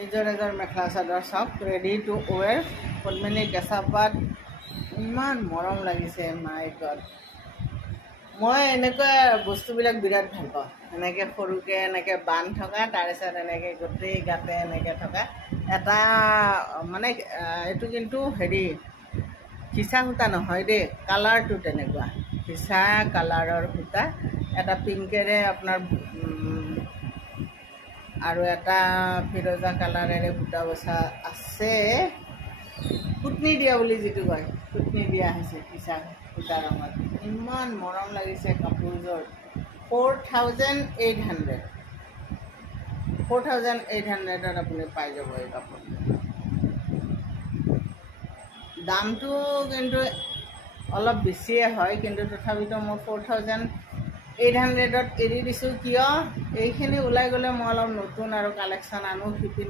এইযোৰ মেখেলা চাদৰ চাওক, ready to ৱেৰ, পদ্মিনী কেঁচা পাত, ইমান মৰম লাগিছে, মাই গড। মই এনেকুৱা বস্তুবিলাক বিৰাট ভাল পাওঁ, এনেকৈ সৰুকৈ এনেকৈ বান্ধ থকা, তাৰপিছত এনেকৈ গোটেই গাতে এনেকৈ থকা এটা মানে এইটো কিন্তু হেৰি খিচা সূতা নহয় দেই, কালাৰটো তেনেকুৱা খিচা কালাৰৰ সূতা, এটা পিংকেৰে আপোনাৰ আৰু এটা ফিৰজা কালাৰেৰে সূতা বচা আছে, কুটনি দিয়া বুলি যিটো কয়, কুটনি দিয়া হৈছে খিচা সূতা ৰঙত। ইমান মৰম লাগিছে কাপোৰযোৰ। 4,800 4,800ত আপুনি পাই যাব এই কাপোৰ। দামটো কিন্তু অলপ বেছিয়ে হয়, কিন্তু তথাপিতো মই 4,800ত এৰি দিছোঁ। কিয়? এইখিনি ওলাই গ'লে মই অলপ নতুন আৰু কালেকশ্যন আনো, শিপিনী